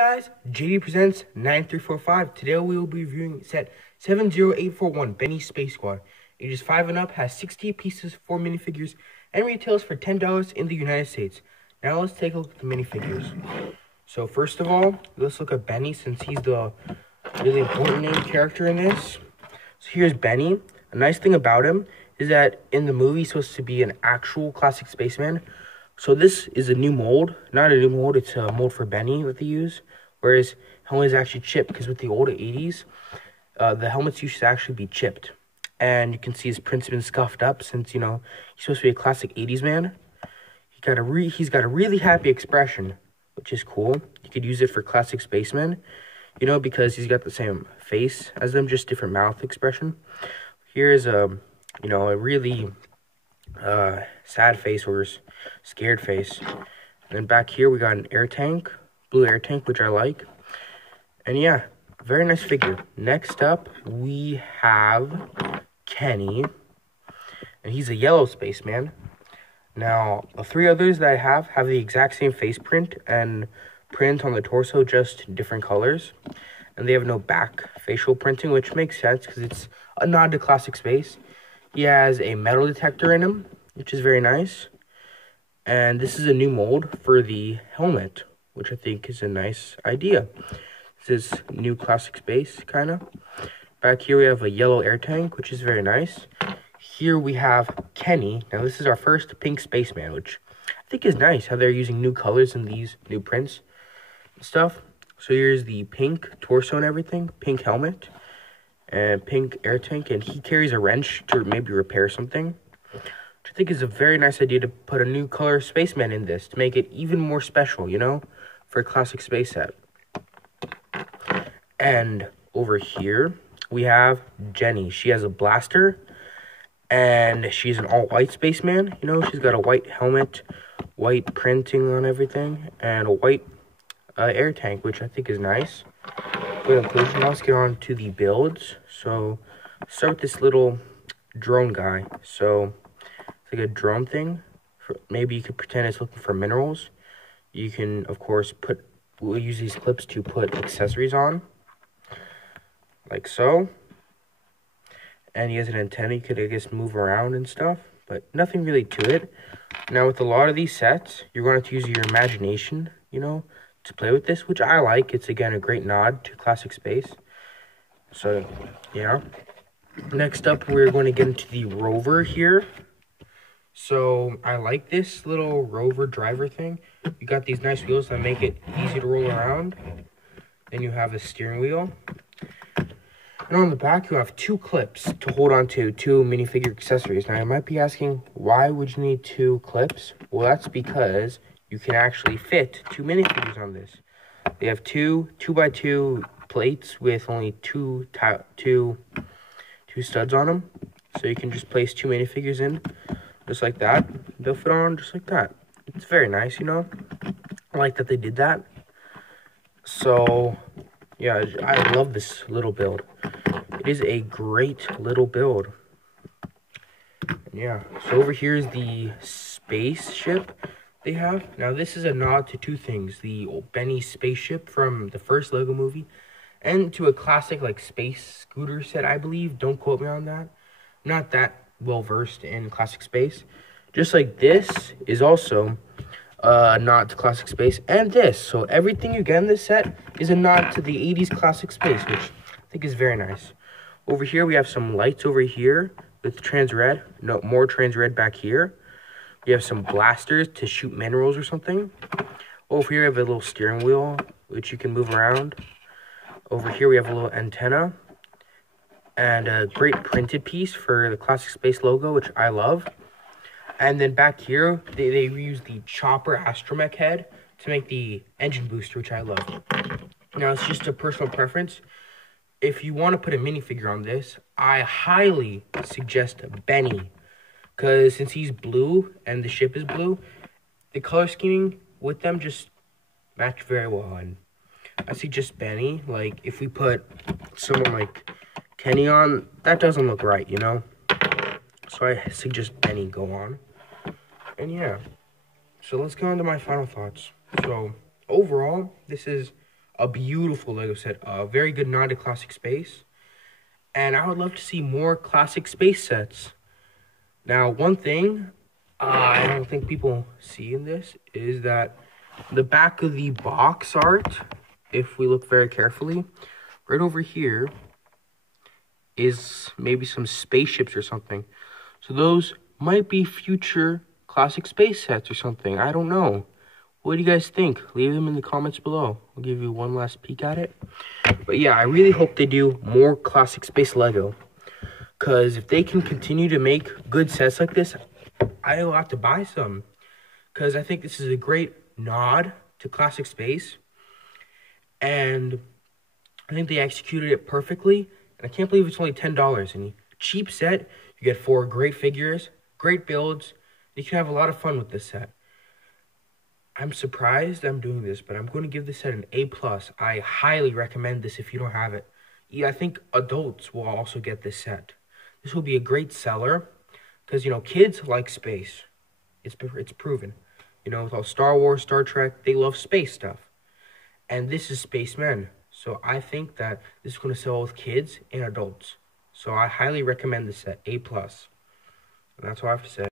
Guys, JD presents 9345. Today we will be reviewing set 70841, Benny Space Squad. Ages 5 and up, has 60 pieces, 4 minifigures, and retails for $10 in the United States. Now let's take a look at the minifigures. So first of all, let's look at Benny since he's the really important main character in this. So here's Benny. A nice thing about him is that in the movie he's supposed to be an actual classic spaceman. So this is a new mold. Not a new mold, it's a mold for Benny that they use. Whereas helmet is actually chipped, because with the older 80s, the helmets used to actually be chipped. And you can see his print's been scuffed up since, he's supposed to be a classic 80s man. He's got a really happy expression, which is cool. You could use it for classic spacemen, because he's got the same face as them, just different mouth expression. Here's a really sad face or scared face. And then back here we got an air tank, blue air tank, which I like. And yeah, very nice figure. Next up we have Kenny, and he's a yellow spaceman. Now the three others that I have the exact same face print and print on the torso, just different colors, and they have no back facial printing, which makes sense because it's a nod to classic space. He has a metal detector in him, which is very nice. And this is a new mold for the helmet, which I think is a nice idea. This is new classic space, kind of. Back here we have a yellow air tank, which is very nice. Here we have Kenny. Now this is our first pink spaceman, which I think is nice, how they're using new colors in these new prints and stuff. So here's the pink torso and everything, pink helmet, and pink air tank, and he carries a wrench to maybe repair something, which I think is a very nice idea, to put a new color spaceman in this to make it even more special, for a classic space set. And over here we have Jenny. She has a blaster, and she's an all-white spaceman. She's got a white helmet, white printing on everything, and a white air tank, which I think is nice. Good inclusion. Now let's get on to the builds. So start with this little drone guy. So it's like a drone thing. Maybe you could pretend it's looking for minerals. You can, of course, we'll use these clips to put accessories on, like so. And he has an antenna. You could, I guess, move around and stuff, but nothing really to it. Now with a lot of these sets, you're going to have to use your imagination, to play with this, which I like. It's, again, a great nod to classic space. So, yeah. Next up, we're going to get into the rover here. So, I like this little rover driver thing. You got these nice wheels that make it easy to roll around. Then you have a steering wheel. And on the back, you have two clips to hold on to two minifigure accessories. Now, you might be asking, why would you need two clips? Well, that's because you can actually fit two minifigures on this. They have two 2x2 plates with only two studs on them. So you can just place two minifigures in, just like that. They'll fit on just like that. It's very nice, I like that they did that. So, yeah, I love this little build. It is a great little build. Yeah, so over here is the spaceship they have. Now this is a nod to two things: the Benny spaceship from the first Lego movie, and to a classic like space scooter set, I believe. Don't quote me on that. Not that well versed in classic space. Just like this is also a nod to classic space, and this. So everything you get in this set is a nod to the 80s classic space, which I think is very nice. Over here we have some lights over here with trans red. No, more trans red back here. We have some blasters to shoot minerals or something. Over here we have a little steering wheel, which you can move around. Over here we have a little antenna. And a great printed piece for the classic space logo, which I love. And then back here, they reuse the chopper astromech head to make the engine booster, which I love. Now, it's just a personal preference. If you want to put a minifigure on this, I highly suggest Benny. Because since he's blue and the ship is blue, the color scheming with them just match very well. And I suggest Benny. Like, if we put someone like Kenny on, that doesn't look right, So I suggest Benny go on. And yeah, so let's go on to my final thoughts. So overall, this is a beautiful Lego set, a very good nod to classic space. And I would love to see more classic space sets. Now, one thing I don't think people see in this is that the back of the box art, if we look very carefully, right over here is maybe some spaceships or something. So those might be future classic space sets or something. I don't know. What do you guys think? Leave them in the comments below. I'll give you one last peek at it. But yeah, I really hope they do more classic space Lego. Because if they can continue to make good sets like this, I'll have to buy some. Because I think this is a great nod to classic space. And I think they executed it perfectly. And I can't believe it's only $10. And cheap set, you get 4 great figures, great builds. You can have a lot of fun with this set. I'm surprised I'm doing this, but I'm going to give this set an A+. I highly recommend this if you don't have it. Yeah, I think adults will also get this set. This will be a great seller because, you know, kids like space. It's proven. You know, with all Star Wars, Star Trek, they love space stuff. And this is Spacemen. So I think that this is going to sell with kids and adults. So I highly recommend this set, A+. And that's all I have to say.